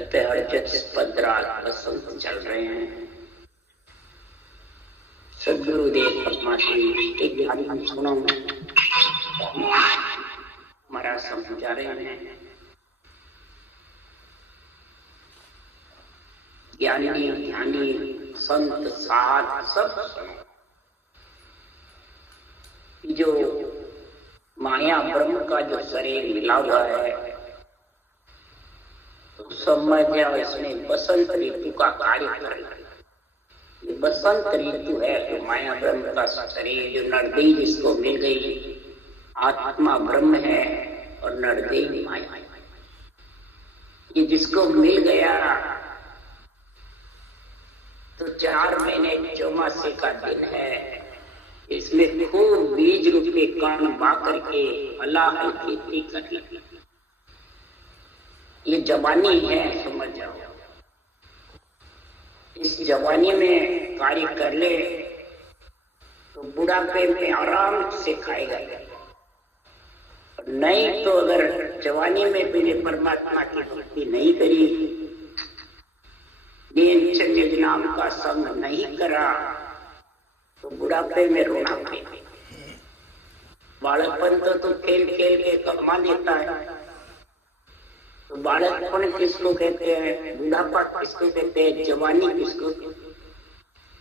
रात बसंत चल रहे हैं। सदगुरुदेव परमात्मा एक ज्ञान सुनो हमारा समझा रहे हैं। ज्ञानी ध्यानी संत साध सब सुनो। जो माया ब्रह्म का जो शरीर मिला हुआ है तो समझ जाओ इसमें बसंत ऋतु का कार्य कर रहा है। ये बसंत ऋतु है तो माया ब्रह्म का शरीर जो नरदेव जिसको मिल गई, आत्मा ब्रह्म है और नरदेव माया। ये जिसको मिल गया तो 4 महीने चौमासे का दिन है। इसमें खूब बीज रूपे कण बा करके हलाहल खेती कर ली। ये जवानी है, समझ जाओ। इस जवानी में कार्य कर ले तो बुढ़ापे में आराम से खाएगा। नहीं तो अगर जवानी में तुझे परमात्मा की भक्ति नहीं करी, चंद्र नाम का संग नहीं करा तो बुढ़ापे में रोना पड़ेगा। बालकपन तो खेल खेल के कमा लेता है। तो बालकपन किसको कहते हैं, बुढ़ापा किसको कहते हैं, जवानी किसको?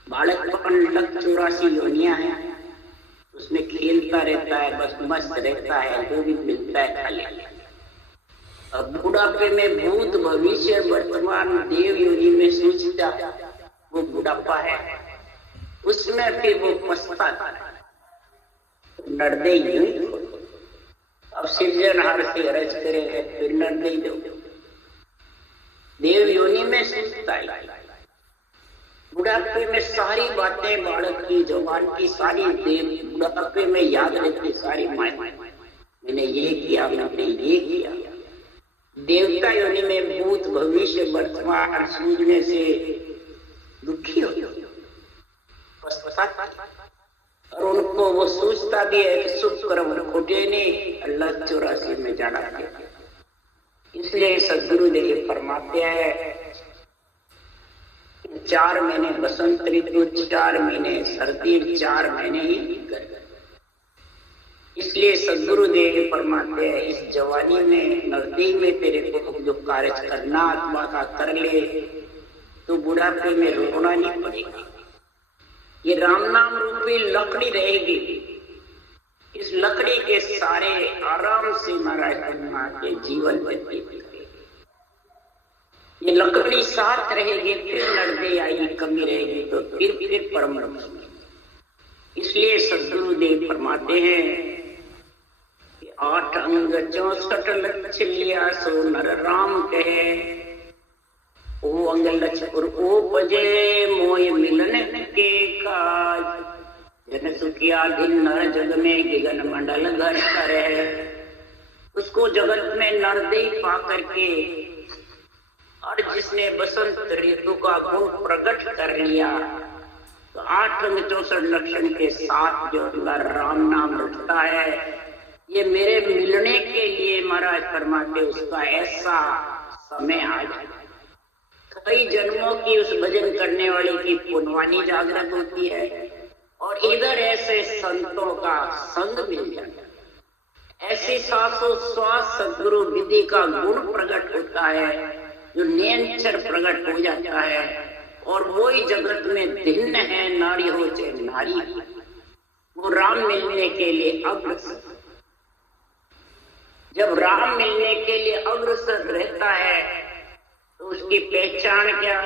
बालकपन 84 योनियां हैं, उसमें खेलता रहता है, बस मस्त रहता है, जो भी मिलता है खा लेता है। अब बुढ़ापे में भूत भविष्य वर्तमान देव योनि में सूझता है, वो बुढ़ापा है। उसमें फिर वो पछताता है। नरदे यूं अब सृजनहार से अर्ज करे फिर नरदे दो। देव योनि में सूझता है। बुढ़ापे में सारी बातें बालक की जवान की सारी देव बुढ़ापे में याद रहती सारी माया। मैंने ये किया, मैंने ये किया। देवता योनि में भूत भविष्य वर्तमान सूझने से दुखी हो और उनको वो सोचता भी है कि शुभ कर्म खोटे ने अल्लाह 84 में जाना है। इसलिए सदगुरुदेव फरमाते हैं 4 महीने बसंत ऋतु, 4 महीने सर्दी, 4 महीने ही गर्मी। इसलिए सदगुरुदेव फरमाते हैं इस जवानी में नजदीक में तेरे को जो कार्य करना आत्मा का कर ले तो बुढ़ापे में रोना नहीं पड़ेगा। ये राम नाम रूपी लकड़ी रहेगी। इस लकड़ी के सारे आराम से महाराज के जीवन व्यतीत। ये लकड़ी साथ रहेगी, फिर लड़ते आएगी, कमी रहेगी तो फिर परम। इसलिए सदगुरुदेव फरमाते हैं 8 अंग 64 लक्ष लिया सो नर राम कहे। ओ अंग लक्ष्य ओ बजे मोय मिलन के काज। जन सुखिया दिन नर जग में गिगन मंडल घर करे। उसको जगत में नरदेव पा करके और जिसने बसंत ऋतु का गुण प्रकट कर लिया तो 8 अंग 64 लक्षण के साथ जो राम नाम रखता है, ये मेरे मिलने के लिए महाराज फरमाते उसका ऐसा समय आ जाए। कई जन्मों की उस भजन करने वाले की पुण्यवानी जागृत होती है और इधर ऐसे संतों का संग मिल जाता है। ऐसी शाश्वत सदगुरु विधि का गुण प्रकट होता है जो निरंतर प्रकट हो जाता है और वही जगत में भिन्न है, नारी हो चाहे नारी। वो राम मिलने के लिए अग्रसर। जब राम मिलने के लिए अग्रसर रहता है तो उसकी पहचान क्या?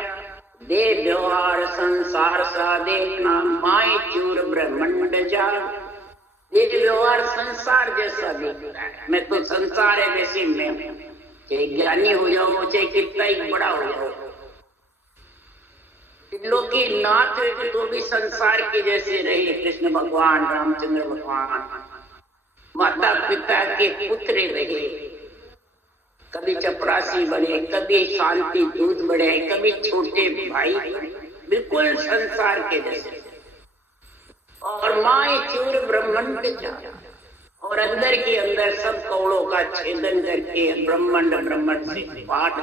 दे व्यवहार संसार सा देखना माय चूर ब्रह्मंड जा। दे व्यवहार संसार जैसा देखता है। मैं तो संसार है वैसे मैं, चाहे ज्ञानी हो जाओ चाहे कितना ही बड़ा हो जाओ। त्रिलोकी नाथ तो भी संसार के जैसे रहे। कृष्ण भगवान, रामचंद्र भगवान, माता पिता के पुत्र रहे। कभी चपरासी बने, कभी शांति दूत बने, कभी छोटे भाई, बिल्कुल संसार के जैसे। और माय चूर ब्रह्मंड जा। और अंदर के अंदर सब कौड़ों का छेदन करके ब्रह्मांड से पाठ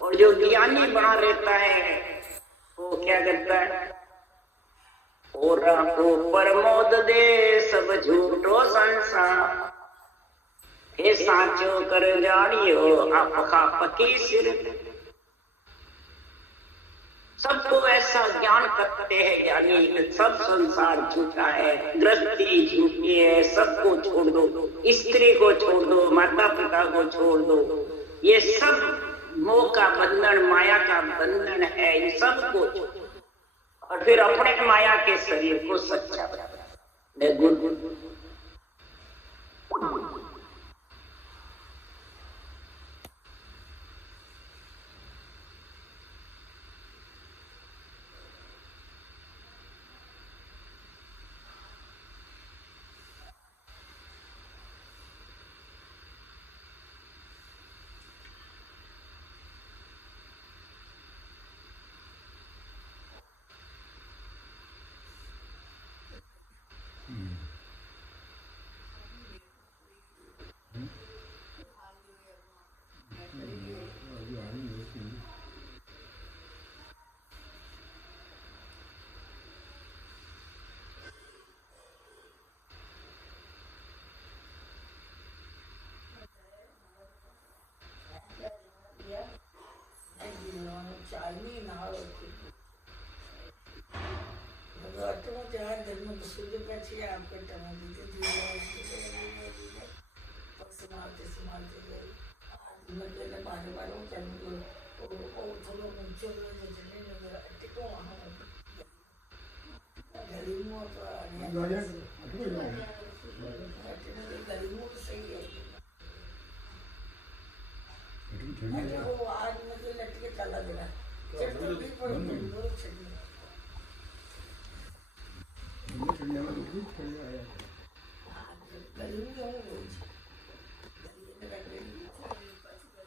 और जो ज्ञानी बना रहता है वो क्या करता है, और को प्रमोद दे सब झूठो संसार, हे साचो कर जानियो आपका पति सिर। सबको ऐसा ज्ञान करते हैं ज्ञानी, सब संसार झूठा है, गृहस्थी झूठी है, सबको छोड़ दो, स्त्री को छोड़ दो, माता पिता को छोड़ दो, ये सब मोह का बंधन, माया का बंधन है, इन सबको, और फिर अपने माया के शरीर को सच्चा बना गुरु।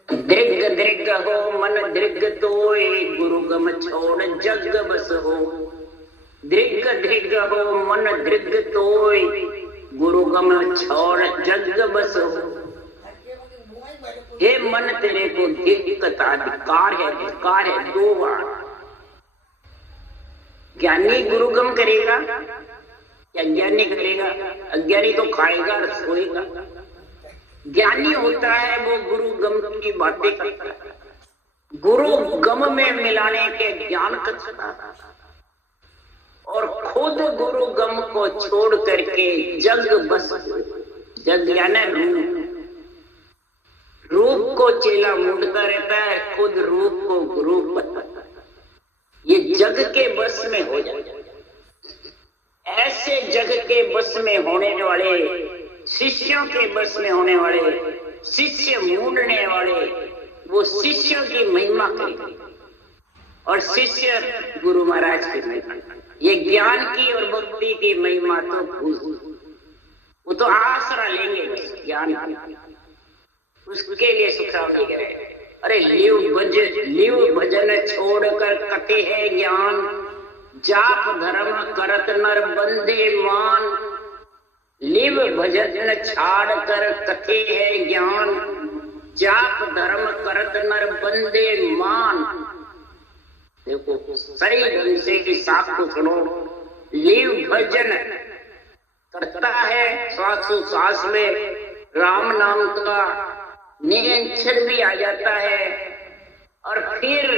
दृग दृग हो मन दृग तोय गुरु गम छोड़ जग बस हो, दृग दृग हो मन दृग तोय गुरु गम छोड़ जग बस हो। हे मन तेरे को दिक्कत अधिकार है दो बार। ज्ञानी गुरुगम करेगा या अज्ञानी करेगा? अज्ञानी तो खाएगा और सोएगा। ज्ञानी होता है वो गुरु गम की बातें करता है, गुरु गम में मिलाने के ज्ञान करता है, और खुद गुरु गम को छोड़ करके जग बस, जग यानी रूप को चेला मूंढता रहता है, खुद रूप को गुरु बताता है। ये जग के बस में हो जाए। ऐसे जग के बस में होने वाले, शिष्यों के बस में होने वाले, शिष्य मूंढने वाले, वो शिष्यों की महिमा करेंगे और शिष्य गुरु महाराज की महिमा। ये ज्ञान की और भक्ति की महिमा तो वो तो आसरा लेंगे बस ज्ञान की, उसके लिए सुखराम जी कह रहे हैं, अरे लिव भजन छोड़कर कटे है ज्ञान, जाप धर्म करत नर बंदे मान। लिव भजन छाड़ कर कथे है ज्ञान, जाप धर्म करत नर बंदे मान। देखो सही ढंग से कि साफ को सुनो। लिव भजन करता है, श्वासोश्वास में राम नाम का नियंत्रण भी आ जाता है, और फिर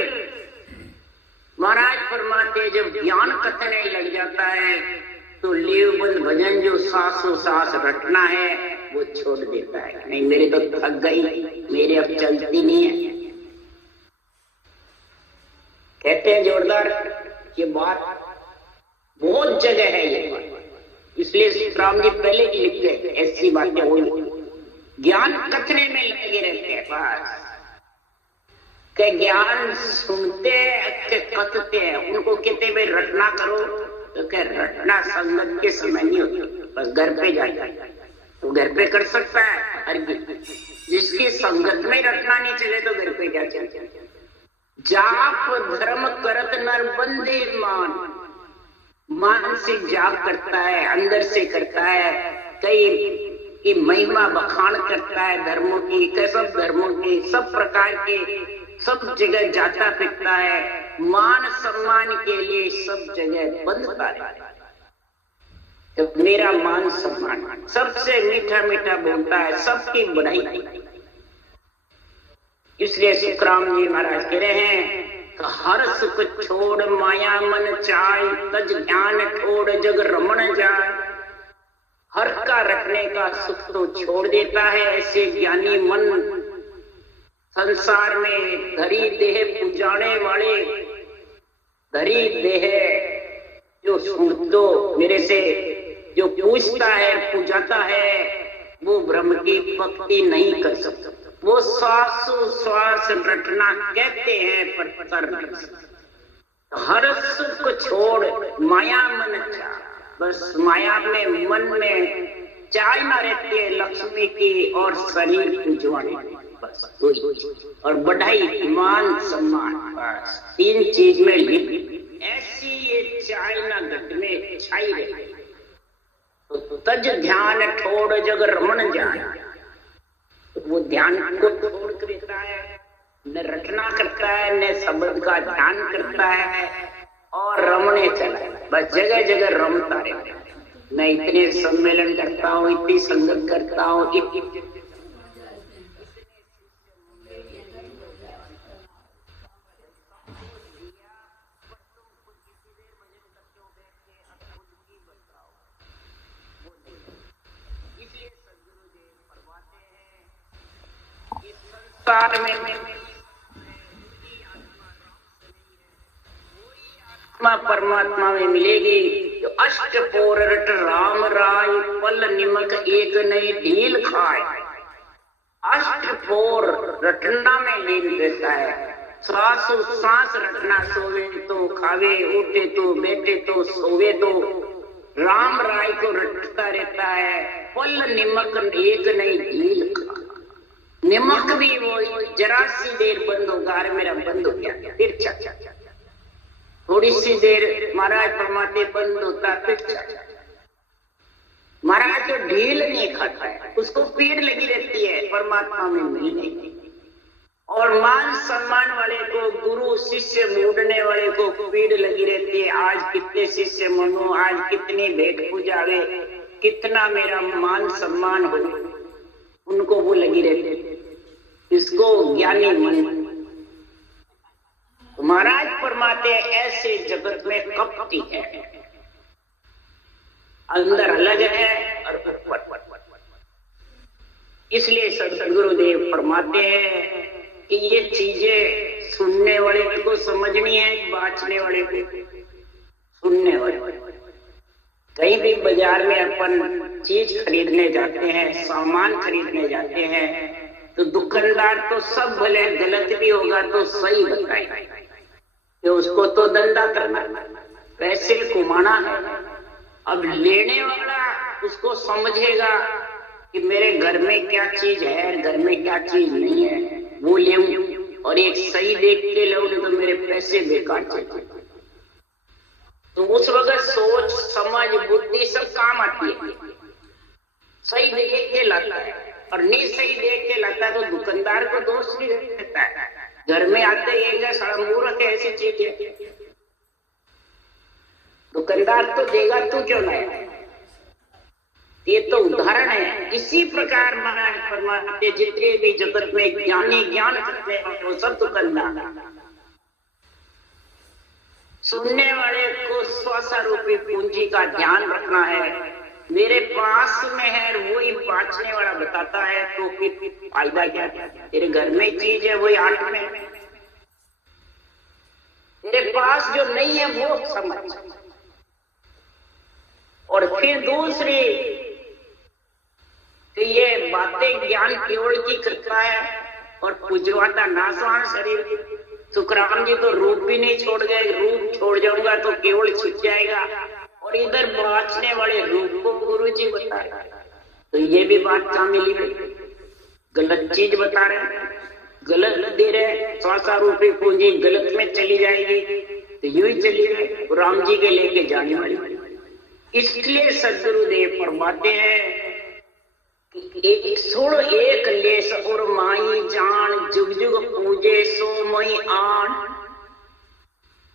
महाराज फरमाते जब ज्ञान कथने लग जाता है तो लिवबंद भजन जो श्वासोश्वास रटना है वो छोड़ देता है। नहीं मेरे तो थक गई, मेरे अब चलती नहीं है। कहते हैं जोरदार, ये बात बहुत जगह है ये बात, इसलिए राम जी पहले ही लिख गए ऐसी बातें हुई। ज्ञान कथने में लगे रहते हैं बस, के ज्ञान सुनते के कथते हैं। उनको कहते भाई रटना करो, तो क्या रटना संगत के समय नहीं होती, बस घर पे जाए तो घर पे कर सकता है हर जिसकी संगत में रटना नहीं चले तो घर पे क्या चले। जाप धर्म करत नर बंदे मान, मानसिक जाप करता है, अंदर से करता है, कई की महिमा बखान करता है धर्मों की, सब धर्मों के, सब प्रकार के सब जगह जाता फिरता है, मान सम्मान के लिए सब जगह बंधता रहता है। तो मेरा मान सम्मान सबसे मीठा मीठा बोलता है, सबकी बढ़ाई। इसलिए सुखराम जी महाराज कह रहे हैं, हर सुख छोड़ माया मन चाय, तज ध्यान छोड़ जग रमण जाय। हर का रखने का सुख तो छोड़ देता है ऐसे ज्ञानी मन। संसार में धरी देह पूजाने वाले, धरी देह जो सुन दो मेरे से जो पूछता है पूजाता है, वो ब्रह्म की भक्ति नहीं कर सकता। वो श्वासोश्वास रटना कहते हैं पर कर नहीं सकते। हर सुख छोड़ माया मन चाह, बस माया में मन में चाह ना रहती है लक्ष्मी की और शरीर पूजवाने, बस और बढ़ाई मान सम्मान, बस 3 चीज में लिप्त ऐसी ये चाय ना घट में छाई रहती। तो तज ध्यान छोड़ जग रमण जाए, वो ध्यान को छोड़ कर देता है, न रटना करता है न शब्द का ध्यान करता है और रमणे चला है, बस जगह जगह रमता रहता है। मैं इतने सम्मेलन करता हूँ, इतनी संगत करता हूँ, परमात्मा में मिलेगी। तो अष्ट पोर रट राम राय, पल निमक एक नई ढील खाए। अष्ट पोर रटना में लीन रहता है, श्वास सांस रटना, सोवे तो खावे, उठे तो बैठे तो सोवे तो राम राय को रटता रहता है। पल निमक एक नई ढील खाए। निमक भी वो जरा सी देर बंद होगा, मेरा बंद हो गया, फिर चल थोड़ी सी देर महाराज फरमाते बंद होता, फिर महाराज जो ढील नहीं खाता है उसको पीड़ लगी रहती है परमात्मा में मिलने की। और मान सम्मान वाले को, गुरु शिष्य मूडने वाले को पीड़ लगी रहती है। आज कितने शिष्य मनो, आज कितनी भेंट पूजावे, कितना मेरा मान सम्मान हो, उनको वो लगी रहती है। इसको ज्ञानी मन महाराज फरमाते ऐसे जगत में कपटी है, अंदर अलग है और ऊपर। इसलिए सदगुरुदेव फरमाते हैं कि ये चीजें सुनने वाले को समझनी है, बांचने वाले को सुनने वाले। कहीं भी बाजार में अपन चीज खरीदने जाते हैं, सामान खरीदने जाते हैं, तो दुकानदार तो सब भले गलत भी होगा तो सही बताएगा कि उसको तो धंधा करना, पैसे कमाना है। अब लेने वाला उसको समझेगा कि मेरे घर में क्या चीज है, घर में क्या चीज नहीं है, वो ले और एक सही देख के लो, तो मेरे पैसे बेकार चले। तो उस वक्त सोच समझ बुद्धि सब काम आती है। सही देख के लाता है और नहीं सही देख के लाता है तो दुकानदार को दोष नहीं देता है। घर में आते ही सारा मूर्ख है, ऐसी चीज है, दुकानदार तो देगा, तू क्यों लाया? ये तो उदाहरण है। इसी प्रकार महाराज फरमाते जितने भी जगत में ज्ञानी ज्ञान करते हैं वो सब दुकानदार। सुनने वाले को स्वस्वरूपी पूंजी का ध्यान रखना है, मेरे पास में है वही बांचने वाला बताता है, तो फिर फायदा क्या? तेरे घर में चीज है वही आठ में, तेरे पास जो नहीं है वो समझ। और फिर दूसरी तो ये बातें ज्ञान केवल की करता है और पुजवाता नासवान शरीर। सुखराम जी तो रूप भी नहीं छोड़ गए, रूप छोड़ जाऊंगा तो केवल छिप जाएगा, और इधर बांचने वाले रूप को गुरु जी बता रहे। तो ये भी बात कहाँ मिली भाई? गलत चीज बता रहे, गलत दे रहे, स्वासारूपी पूंजी गलत में चली जाएगी, तो यूं ही चली गई राम जी के लेके जाने वाली। इसलिए सदगुरुदेव फरमाते हैं एक सुन एक लेस और माई जान, जुग जुग पूजे सो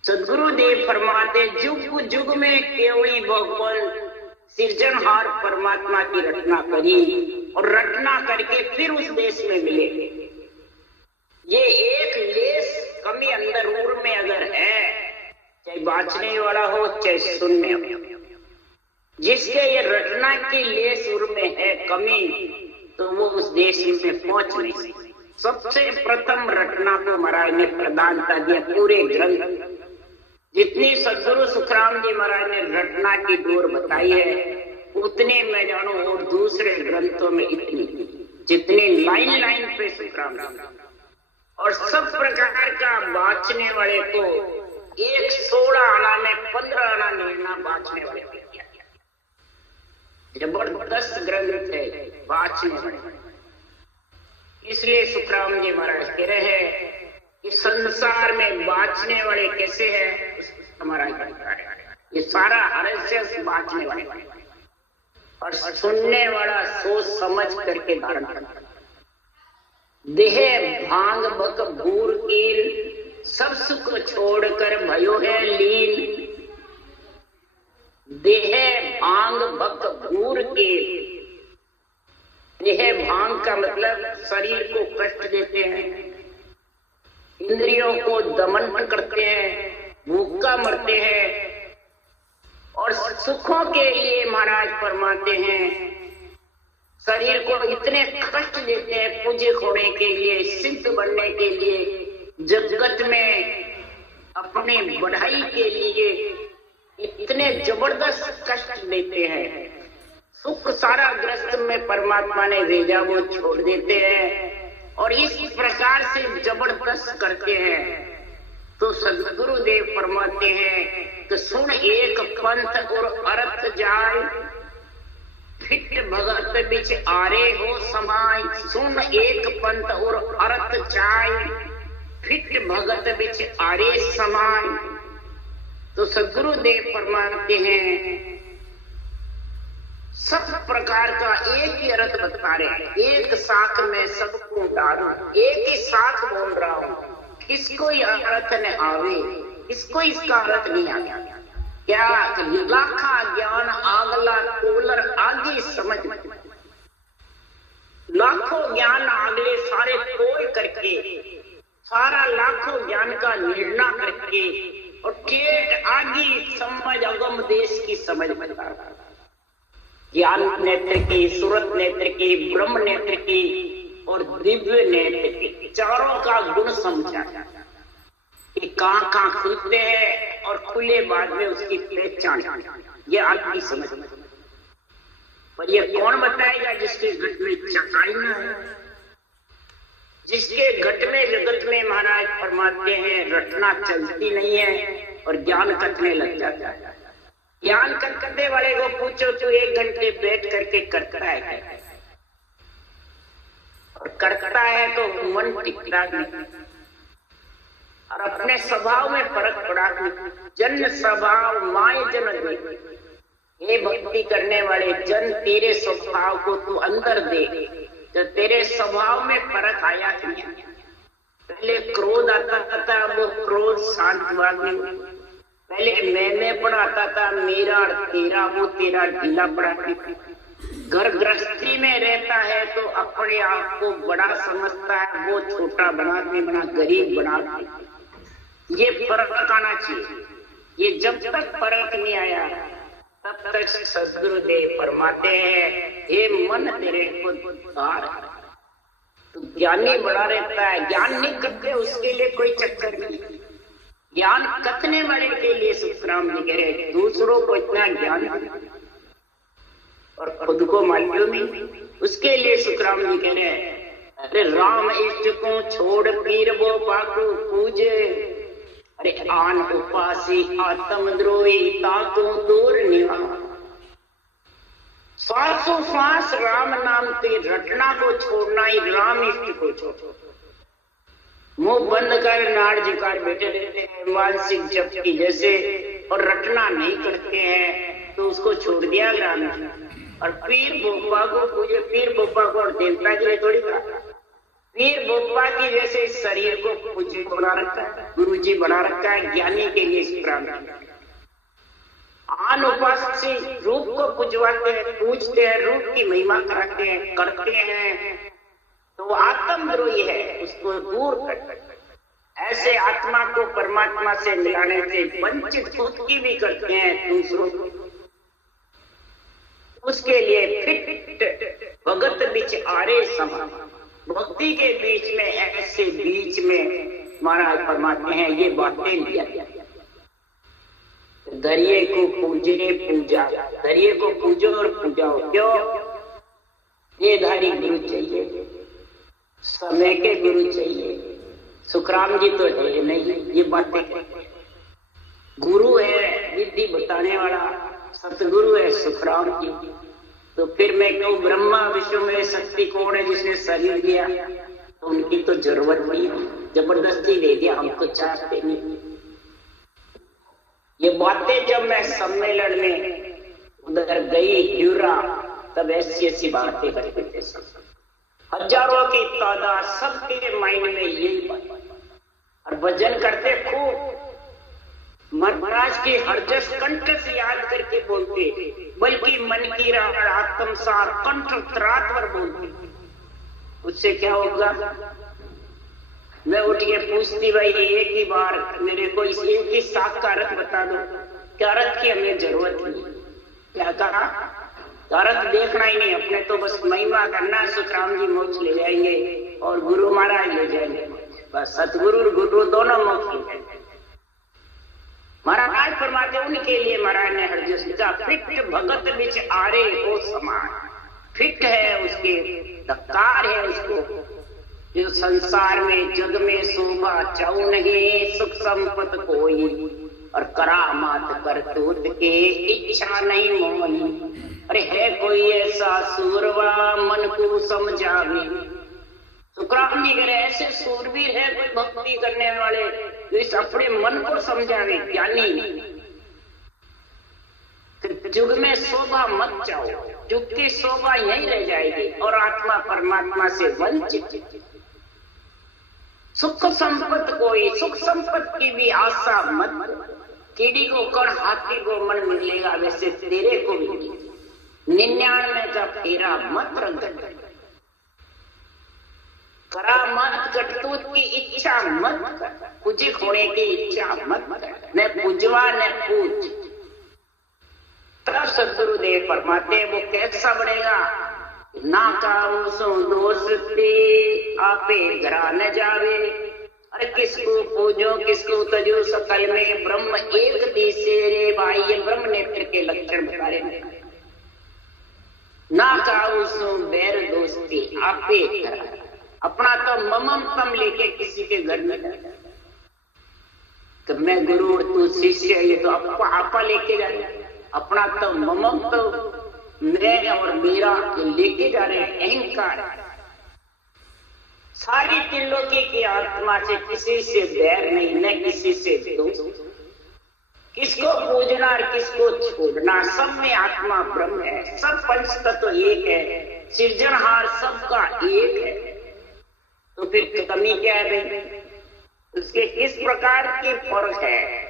सदगुरुदेव फरमाते जुग जुग में केवली भगवान सृजनहार परमात्मा की रचना करी और रचना करके फिर उस देश में मिले। ये एक लेस कमी अंदर उर में अगर है, चाहे बाँचने वाला हो चाहे सुनने वाला, जिसके ये रचना की लेस उर में है कमी, तो वो उस देश में पहुंच नहीं सकते। सबसे प्रथम रचना को महाराज ने प्रधानता दिया। पूरे ग्रंथ जितनी सदगुरु सुखराम जी महाराज ने रचना की डोर बताई है, उतने मैं जानू और दूसरे ग्रंथों में इतनी, जितने लाइन लाइन पे सुखराम जी और सब प्रकार का बाँचने वाले को एक 16 आना में 15 आना निर्णय बाँचने वाले को किया। जबरदस्त ग्रंथ है बाँचने वाले। इसलिए सुखराम जी महाराज कह रहे हैं कि संसार में बाँचने वाले कैसे हैं, हमारा ये सारा रहस्य बाँचने वाले और सुनने वाला सोच समझ करके धारण करना। देह भांग बक भूर कील सब सुख छोड़कर भयो है लीन। देह भांग बक भूर कील, देह भांग का मतलब शरीर को कष्ट देते हैं, इंद्रियों को दमन करते हैं, भूखा मरते हैं और सुखों के लिए महाराज फरमाते हैं शरीर को इतने कष्ट देते हैं पूज्य होने के लिए, सिद्ध बनने के लिए, जगत में अपने बढ़ाई के लिए इतने जबरदस्त कष्ट देते हैं। सुख सारा ग्रस्त में परमात्मा ने भेजा वो छोड़ देते हैं और इस प्रकार से जबरदस्त करते हैं। तो सदगुरुदेव फरमाते हैं कि सुन एक पंथ और अर्थ जाय, फिट भगत बिच आरे हो समाय। सुन एक पंथ और अर्थ जाय, फिट भगत बिच आरे समाय। तो सदगुरुदेव फरमाते हैं सब प्रकार का एक ही अर्थ बता रहे हैं। एक साथ में सबको डालू, एक ही साथ बोल रहा हूं, किसको अर्थ न आवे, किसको इसका अर्थ नहीं आ गया। क्या लाखा ज्ञान आगला कोलर आगे समझ, लाखों ज्ञान आगले सारे खोल करके, सारा लाखों ज्ञान का निर्णय करके और ठेठ आगे समझ अगम देश की समझ बता रहा। ज्ञान नेत्र की, सूरत नेत्र की, ब्रह्म नेत्र की और दिव्य नेत्र की, चारों का गुण समझा कि कहाँ कहाँ खुलते हैं और खुले बाद में उसकी पहचान, ये आपकी समझ। पर ये कौन बताएगा जिसके घट में चकाई ना है, जिसके घट में जगत में महाराज फरमाते हैं रटना चलती नहीं है और ज्ञान कटने लग जाता है। ज्ञान करने वाले को पूछो तो 1 घंटे बैठ करके करता है और करता है तो मन टिकता नहीं और अपने स्वभाव में फर्क पड़ा। जन स्वभाव माय जन दे, ये भक्ति करने वाले जन तेरे स्वभाव को तू अंदर दे, तो तेरे स्वभाव में फर्क आया कि नहीं। पहले क्रोध आता था, वो क्रोध शांत में, पहले मैं पढ़ाता था मेरा और तेरा, वो तेरा ढीला पड़ा। घर गृहस्थी में रहता है तो अपने आप को बड़ा समझता है, वो छोटा बनाते बना गरीब बनाते। ये फर्क आना चाहिए। ये जब तक फर्क नहीं आया तब तक सदगुरुदेव फरमाते हैं हे मन तेरे को धार। तो ज्ञानी बड़ा रहता है, ज्ञान नहीं करते उसके लिए कोई चक्कर नहीं। ज्ञान कथने वाले के लिए सुखराम जी कह रहे दूसरों को इतना ज्ञान और खुद को मालूम नहीं, उसके लिए सुखराम जी कह रहे अरे राम इष्ट को छोड़ पीर वो पाको पूजे। अरे आन उपासी आत्म द्रोही ताको दूर निवा। श्वासों श्वास राम नाम के रटना को छोड़ना ही राम इष्ट को छोड़ो। मुंह बंद कर नाड़ झुकार बैठे रहते हैं मानसिक जप की जैसे और रटना नहीं करते हैं तो उसको छोड़ दिया राम। और पीर बोपा को पूजे, पीर बोपा को और देवता के लिए थोड़ी कहा। पीर बोपा की जैसे इस शरीर को पूज्य बना रखा है, गुरु जी बना रखा है ज्ञानी के लिए इस प्रांत आन उपास्य रूप को पूजवाते हैं, पूजते हैं, रूप की महिमा कराते हैं, करते हैं, तो वो आत्मद्रोही है, उसको दूर करते हैं। ऐसे आत्मा को परमात्मा से मिलाने से वंचित खुद की भी करते हैं दूसरों को। उसके लिए फिट भगत बीच आरे समा, भक्ति के बीच में ऐसे बीच में महाराज फरमाते हैं ये बातें लिया गया। दरिये को पूजने पूजा, दरिये को पूजो और पूजाओ। क्यों? ये धारी गुरु चाहिए, समय के गुरु चाहिए। सुखराम जी तो है नहीं, ये बातें गुरु है विधि बताने वाला, सतगुरु है सुखराम जी। तो फिर मैं कहूँ ब्रह्मा विश्व में शक्ति कौन है जिसने शरीर दिया? तो उनकी तो जरूरत नहीं, जबरदस्ती दे दिया, हम तो चाहते नहीं। ये बातें जब मैं सम्मेलन में उधर गई ड्यूरा, तब ऐसी ऐसी बातें करते थे। हजारों की तादाद, सबके माइंड में यही बात, और भजन करते खूब। महाराज की हरजस कंठ से याद करके बोलते, बल्कि मन की राह आत्मसार कंठ त्रातवर बोलते। उससे क्या होगा? मैं उठ के पूछती, भाई एक ही बार मेरे को इस एक ही साथ का अर्थ बता दो। क्या अर्थ की हमें जरूरत नहीं। क्या कहा? अर्थ देखना ही नहीं, अपने तो बस महिमा करना, सुखराम जी मोक्ष ले जाएंगे और गुरु महाराज ले जाएंगे। बस सतगुरु और गुरु दोनों मोक्ष ले जाएंगे। महाराज फरमाते उनके लिए महाराज ने हरजस लिखा, फिट भगत बिच आरे हो समान। फिट है उसके, धक्कार है उसको, जो संसार में जग में शोभा चाहू नहीं, सुख संपत कोई और करामात करतूत के इच्छा नहीं मोही। अरे है कोई ऐसा सूरवा मन को समझावे? सुखराम जी कह रहे ऐसे सूरवीर है कोई भक्ति करने वाले जो इस अपने मन को समझावे, ज्ञानी। युग में शोभा मत चाहो, युग की शोभा यही रह जाएगी और आत्मा परमात्मा से वंचित। सुख संपत कोई, सुख संपत की भी आशा मत। कीड़ी को कण हाथी को मन मिलेगा, वैसे तेरे को भी 99 का फेरा मत रंग। करामात करतूत की इच्छा मत कर, पूजिक होने की इच्छा मत कर, न पूजवा न पूज। तब सदगुरुदेव फरमाते वो कैसा बढ़ेगा? ना काऊ सो दोस्ती आपे घरा न जावे। अरे किसको पूजो किसको तजो, सकल में ब्रह्म एक दिसे रे भाई। ये ब्रह्म नेत्र के लक्षण बता रहे। ना काऊ सो बैर दोस्ती आपे घरा, अपना तो ममतम लेके किसी के घर में जाए। तो मैं गुरु और तू शिष्य, ये तो आपा लेके जा रहे। अपना तो ममम तो मैं और मेरा लेके जा रहे हैं, अहंकार। सारी त्रिलोकी की आत्मा से किसी से बैर नहीं, न किसी से दोस्त। किसको पूजना और किसको छोड़ना, सब में आत्मा ब्रह्म है। सब पंच तत्व एक है, सृजनहार सबका एक है। तो फिर कमी क्या है भाई? उसके किस प्रकार के फर्क है?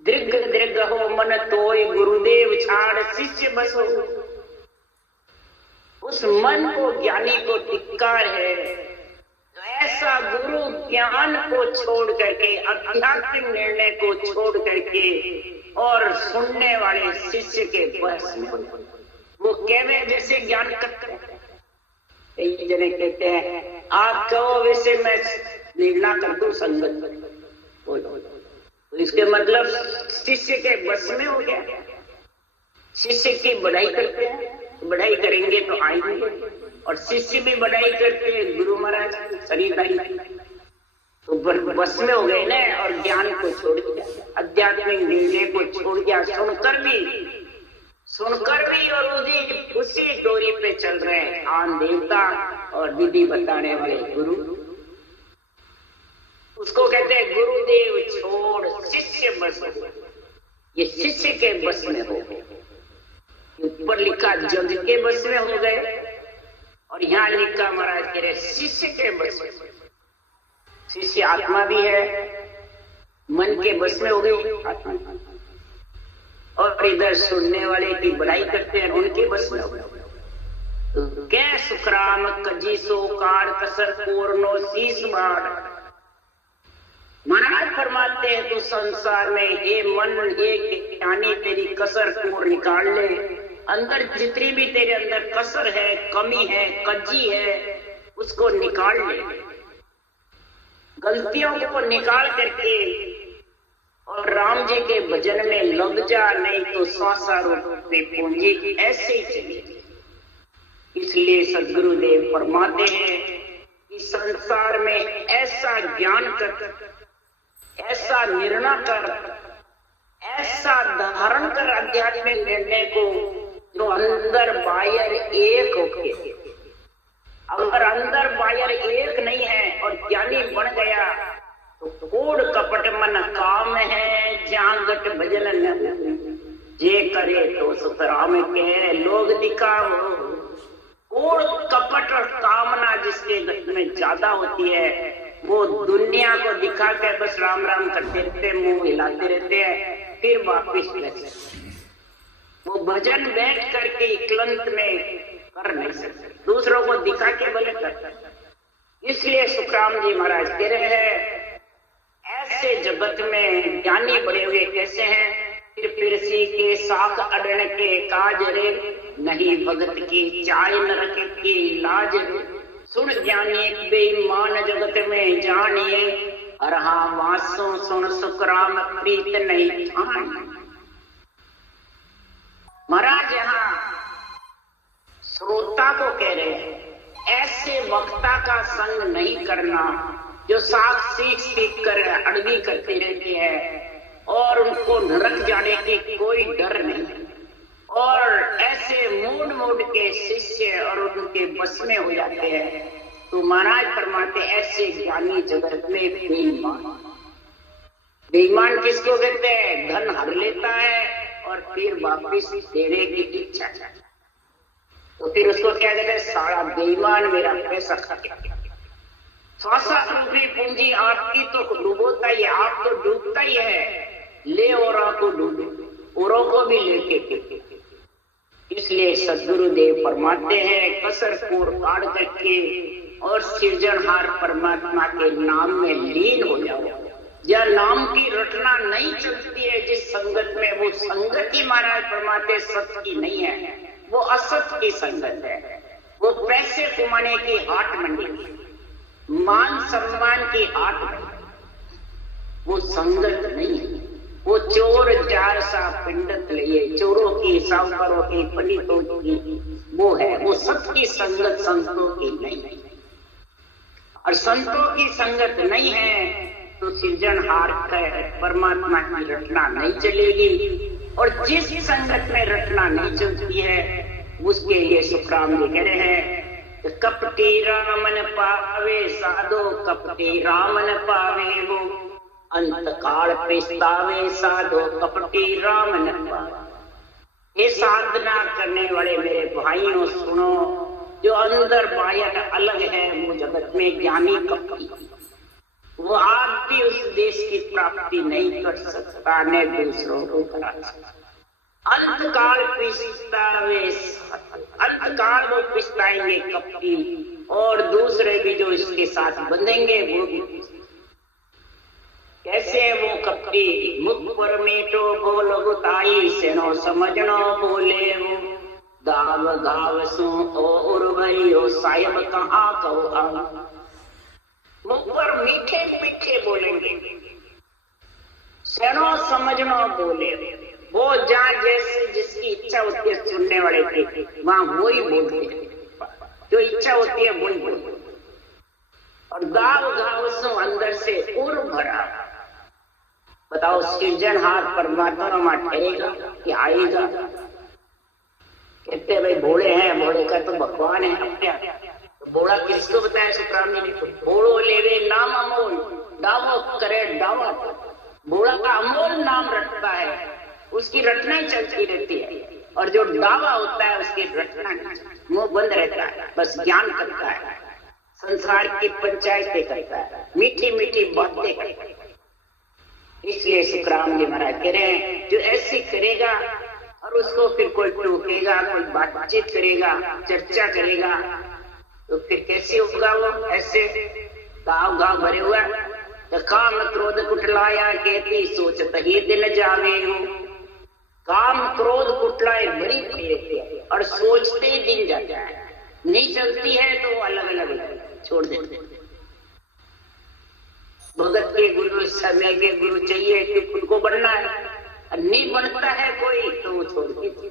दृग दृग हो मन तोय, गुरुदेव छाड़ शिष्य बसो। उस मन को ज्ञानी को धिक्कार है, तो ऐसा गुरु ज्ञान को छोड़ करके, आध्यात्मिक निर्णय को छोड़ करके और सुनने वाले शिष्य के बस में वो कहवे जैसे ज्ञान करते हैं। कई जने कहते हैं आप कहो वैसे मैं निर्णय कर दूं संगत, तो इसके मतलब शिष्य के बस में हो गया। शिष्य की बढ़ाई करते हैं, बढ़ाई करेंगे तो आएंगे, और शिष्य भी बढ़ाई करते हैं गुरु महाराज शरीरदारी, तो बस में हो गए ना। और ज्ञान को छोड़ दिया, आध्यात्मिक निर्णय को छोड़ दिया, सुनकर भी और उसी डोरी पे चल रहे हैं आन देवता और विधि बताने वाले गुरु। उसको कहते हैं गुरुदेव छोड़ शिष्य बस। ये शिष्य के बस में हो गए। ऊपर लिखा जग के बस में हो गए, और यहाँ लिखा महाराज कह रहे शिष्य के बस में। शिष्य आत्मा भी है, मन के बस में हो गई आत्मा, और इधर सुनने वाले की बुराई करते हैं उनके बस में हो गए। तो कै सुखराम कजी सो कार कसर कोरनो शीश बाढ़। महाराज फरमाते हैं तो संसार में ये मन ये ज्ञानी तेरी कसर कोर निकाल ले, अंदर जितनी भी तेरे अंदर कसर है, कमी है, कजी है, उसको निकाल ले, गलतियों को निकाल करके और राम जी के भजन में लग जा, नहीं तो श्वासा रूप में पूंजी ऐसे ही चलेगी। इसलिए सदगुरुदेव फरमाते हैं कि संसार में ऐसा ज्ञान कर, ऐसा निर्णय कर, ऐसा धारण कर आध्यात्मिक निर्णय को जो अंदर बाहर एक होके, अगर अंदर बाहर एक नहीं है और ज्ञानी बन गया तो कोड कपट मन काम है, जांगट भजन न जे करे तो सुतराम के लोग दिखाओ। कोड कपट और कामना जिसके गट में ज्यादा होती है वो दुनिया को दिखा के बस राम राम करते रहते, मुंह हिलाते रहते हैं, फिर वापिस रहते। वो भजन बैठ करके इकलंत में कर नहीं सकते, दूसरों को दिखा के भले करते। इसलिए सुखराम जी महाराज कह रहे हैं ऐसे जगत में ज्ञानी बड़े हुए कैसे हैं, फिर सी के साथ अड़न के काज रे, नहीं भगत की चाय नरक की लाज रे। सुन ज्ञानी बेईमान जगत में जानिए, अरहा वासों सुन सुखराम प्रीत नहीं ठान। महाराज यहाँ श्रोता को कह रहे हैं ऐसे वक्ता का संग नहीं करना जो साफ सीख कर अड़बी करते रहते हैं और उनको नरक जाने की कोई डर नहीं, और ऐसे मूड के शिष्य और उनके बस में हो जाते हैं। तो महाराज फरमाते ऐसे ज्ञानी जगत में बेईमान। बेईमान किसको कहते हैं? धन हर लेता है और फिर वापिस देने की इच्छा, तो फिर उसको क्या कहते हैं? सारा बेईमान मेरा पैसा खा गया। श्वासा रूपी पूंजी आपकी तो डूबोता ही, आप तो डूबता ही है, ले औरों को डूबे, औरों को भी लेके। इसलिए सदगुरुदेव फरमाते हैं कसर कोर काट करके और सृजनहार परमात्मा के नाम में लीन हो जाओ। या नाम की रटना नहीं चलती है जिस संगत में, वो संगत ही महाराज फरमाते सत्य की नहीं है, वो असत की संगत है। वो पैसे कमाने की हाट मंडी, मान सम्मान की हाट मंडी, वो संगत नहीं है। वो चोर जार सा पिंडत लिए, चोरों की, साहूकारों की, पंडितों की वो है, वो सबकी संगत संतों की नहीं है। और संतों की संगत नहीं है तो सृजनहार परमात्मा की रचना नहीं चलेगी। और जिस संगत में रचना नहीं चलती है उसके लिए सुखराम जी कह रहे हैं कपटी रामन पावे साधो, कपटी रामन पावे वो, अंत काल पछतावे साधो, कपटी रामन पावे। ये साधना करने वाले मेरे भाइयों सुनो, जो अंदर बाहर अलग है वो जगत में ज्ञानी कपटी, वो आज भी उस देश की प्राप्ति नहीं कर सकता, न दूसरों को करा सकता। अंतकाल पिछतावे, अंतकाल वो पिछताएंगे कपटी, और दूसरे भी जो इसके साथ बंधेंगे वो भी। कैसे वो कपटी? मुख पर मीठो बोल गुताई, सेनो समझनो बोले वो, गाव गाव सो और भरियो साहिब कहाँ कहो। मुख पर मीठे मीठे बोलेंगे, सेनो समझनो बोले, वो जहाँ जैसे जिसकी इच्छा होती है सुनने वाले की वहां वही बोलते हैं, जो इच्छा होती है वही बोलते। और गाव गाव सो अंदर से उर भरा। बताओ सृजनहार परमात्मा में ठहरेगा कि आएगा? कहते भाई भोले हैं, भोले का तो भगवान है अपने। तो भोला किसको बताया सुखराम जी ने? भोलो लेवे नाम अमोल, डावो करे डावा। भोला का अमोल नाम रटता है, उसकी रटना ही चलती रहती है, और जो डावा होता है उसकी रटना नहीं चलती। मुंह बंद रहता है, बस ज्ञान करता है, संसार की पंचायतें करता है, मीठी मीठी बातें करता है। इसलिए सुखराम जी महाराज कह रहे हैं, जो ऐसे करेगा और उसको फिर कोई टोकेगा, कोई बातचीत करेगा, चर्चा करेगा, तो फिर कैसे होगा वो? ऐसे गाँव गाँव भरे हुआ, तो काम क्रोध कुटलाया कहती सोचत ही दिन जावे हो। काम क्रोध कुटलाए बड़ी रहती है और सोचते ही दिन जाता है, नहीं चलती है तो अलग अलग छोड़ देते। भगत के गुरु, समय के गुरु चाहिए कि खुद को बनना है, और नहीं बनता है कोई तो वो छोड़ देते।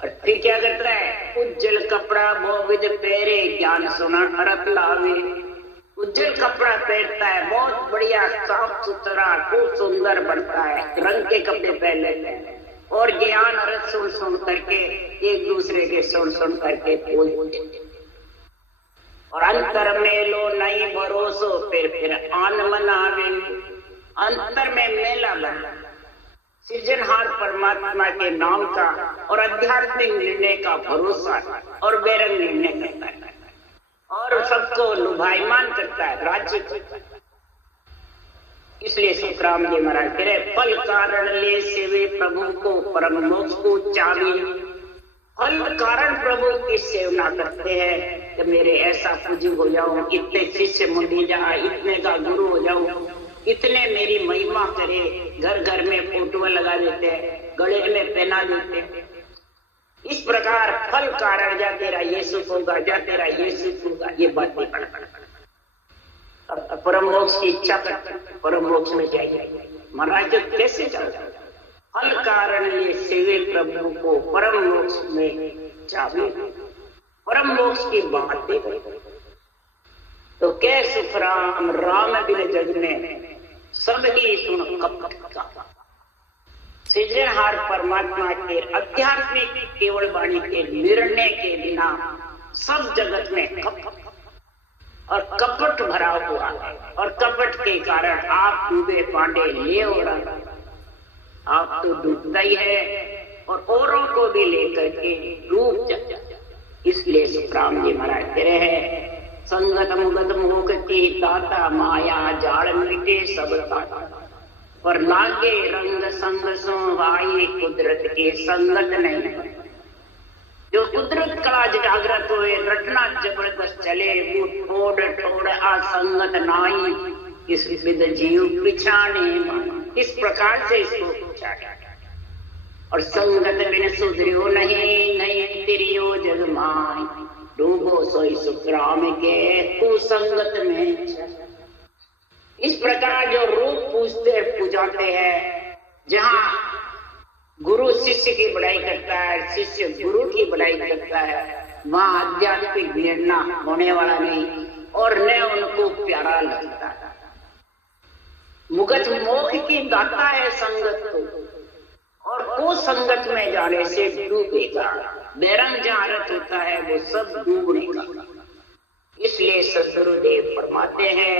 और फिर क्या करता है? उज्जवल कपड़ा बहुविध पहरे, ज्ञान सुना अरत लावे। उज्जवल कपड़ा पहनता है, बहुत बढ़िया साफ सुथरा खूब सुंदर बनता है, रंग के कपड़े पहन लेते हैं, और ज्ञान अरत सुन सुन करके एक दूसरे के सुन करके बोलते हैं। और अंतर में लो नहीं भरोसो, फिर आन मनावे। अंतर में मेला बना सृजनहार परमात्मा के नाम का और आध्यात्मिक निर्णय का भरोसा और बेरंग निर्णय करता है और सबको लुभायमान करता है, राज्य करता है। इसलिए सुखराम जी महाराज कह रहे, फल कारण ले सेवे प्रभु को, परम मोक्ष को चावी। फल कारण प्रभु की सेवना करते हैं कि मेरे ऐसा पूज्य हो जाऊं, इतने शिष्य मुंडी जाए, इतने का गुरु हो जाऊं, इतने मेरी महिमा करे। घर घर में फोटो लगा देते हैं, गले में पहना देते हैं। इस प्रकार फल कारण जा तेरा ये सुख होगा, जा तेरा ये सुख होगा, ये बातें परम मोक्ष की इच्छा करते, परम मोक्ष में जाइए। महाराज कैसे चलता? फल कारण ये सेवे प्रभु को, परम मोक्ष में चाहे, परम मोक्ष की बातें। तो कै सुखराम राम बिन जग में सब ही सुन कपट का। सृजनहार परमात्मा के आध्यात्मिक केवल वाणी के निर्णय के बिना सब जगत में कपट और कपट भरा हुआ है, और कपट के कारण आप डूबे पांडे ले और आप तो डूबता ही है और औरों को भी लेकर के डूब जाता। इसलिए सुखराम जी महाराज कह रहे हैं, संगत मुगत मोह की दाता, माया जाल मिटे सब दाता, पर लागे रंग संग सो भाई, कुदरत के संगत नहीं। जो कुदरत का जागृत हुए, रटना जबरदस्त चले, वो ठोड़ ठोड़ असंगत नाई, इस विद जीव पिछाने। इस प्रकार से इसको पूछा। और संगत बिन सुधरियो नहीं, नहीं तिरियो जग माई, डूबो सोई सुखराम के कुसंगत में। इस प्रकार जो रूप पूजते पूजाते हैं, जहाँ गुरु शिष्य की बड़ाई करता है, शिष्य गुरु की बड़ाई करता है, वहाँ आध्यात्मिक निर्णय होने वाला नहीं और न उनको प्यारा लगता है। मुगत मोख की दाता है संगत को, और को संगत में जाने से डूबेगा। बेरंग जहाँ रत होता है वो सब डूबेगा। इसलिए सदगुरुदेव फरमाते हैं,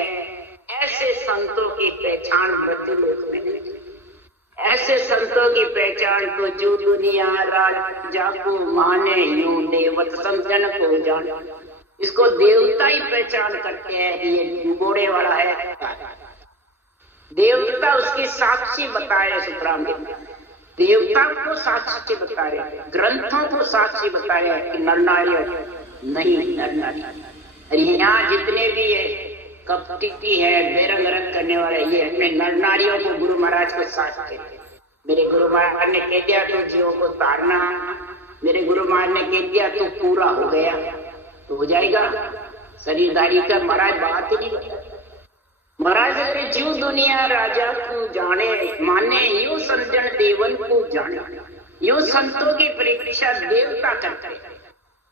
ऐसे संतों की पहचान मृत्युलोक में नहीं। ऐसे संतों की पहचान तो जो दुनिया राजा को माने, यूं देवत समझन को जाने। इसको देवता ही पहचान करते हैं कि ये डूबोने वाला है। देवता उसकी साक्षी बता रहे। सुखराम जी देवता को साक्षी बता रहे, ग्रंथों को साक्षी बता रहे कि नरनारी नहीं, नरनारी। यहाँ जितने भी है कपटी है, बेरंग रंग करने वाले, ये अपने नर नारियों को गुरु महाराज को साथ कहते। मेरे गुरु महाराज ने कह दिया तो जीवों को तारना, मेरे गुरु महाराज ने कह दिया तो पूरा हो गया, तो हो जाएगा। शरीरधारी का महाराज बात ही नहीं। महाराज अरे जीव दुनिया राजा को जाने, माने यूं संजन देवन को जाने। यूं संतों की परीक्षा देवता करते हैं,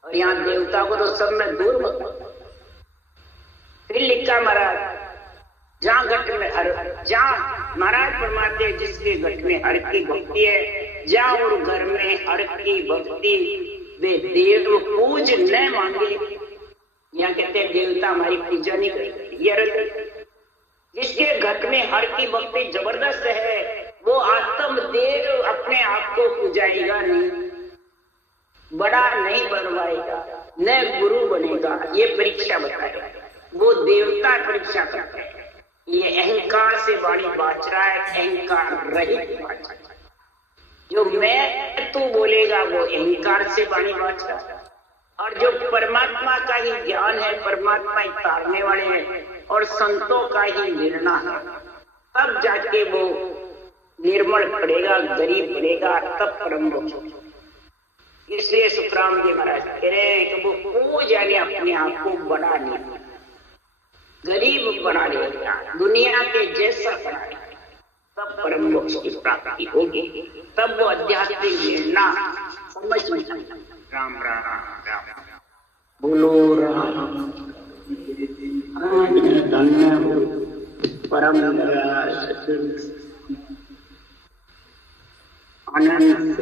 और यहाँ देवता को तो सब में दूर होता। फिर लिखा महाराज, जहाँ घट में हर, जहाँ महाराज फरमाते जिसके घट में हर की भक्ति है, जहाँ और घर में हर की भक्ति वे देव पूज न मांगे। यहाँ कहते हैं देवता हमारी पूजा नहीं करेंगे। जिसके घट में हर की भक्ति जबरदस्त है, वो आत्म देव अपने आप को पूजाएगा नहीं। बड़ा नहीं बनवाएगा, न गुरु बनेगा, ये परीक्षा बताएगा। वो देवता परीक्षा करते हैं। ये अहंकार से वाणी बाच रहा है, अहंकार रहित बाच रहा है। जो मैं तू बोलेगा वो अहंकार से वाणी बाच रहा है, और जो परमात्मा का ही ज्ञान है, परमात्मा ही तारने वाले हैं और संतों का ही निर्णय है, तब जाके वो निर्मल पड़ेगा, गरीब पड़ेगा, तब परम मोक्ष। इसलिए सुखराम जी महाराज कह रहे हैं कि वो को जाने अपने आप को बड़ा नहीं, गरीब बना लेगा, दुनिया के जैसा बना लेगा, तब परम मोक्ष की प्राप्ति होगी। तब वो आध्यात्मिक निर्णय समझ में आएगा। राम राम राम बोलो राम। धन्य हो परम आनंद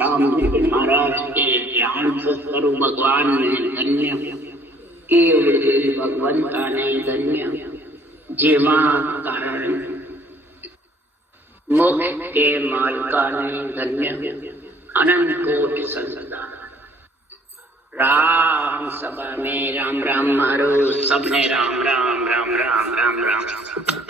राम जी महाराज के ध्यान से करो भगवान ने धन्य केवल भगवंता ने धन्य जीवा कारण मोक्ष के मालका ने धन्य अनंत कोटि संसदा। राम सभा में राम राम मारो सबने राम राम राम राम राम राम।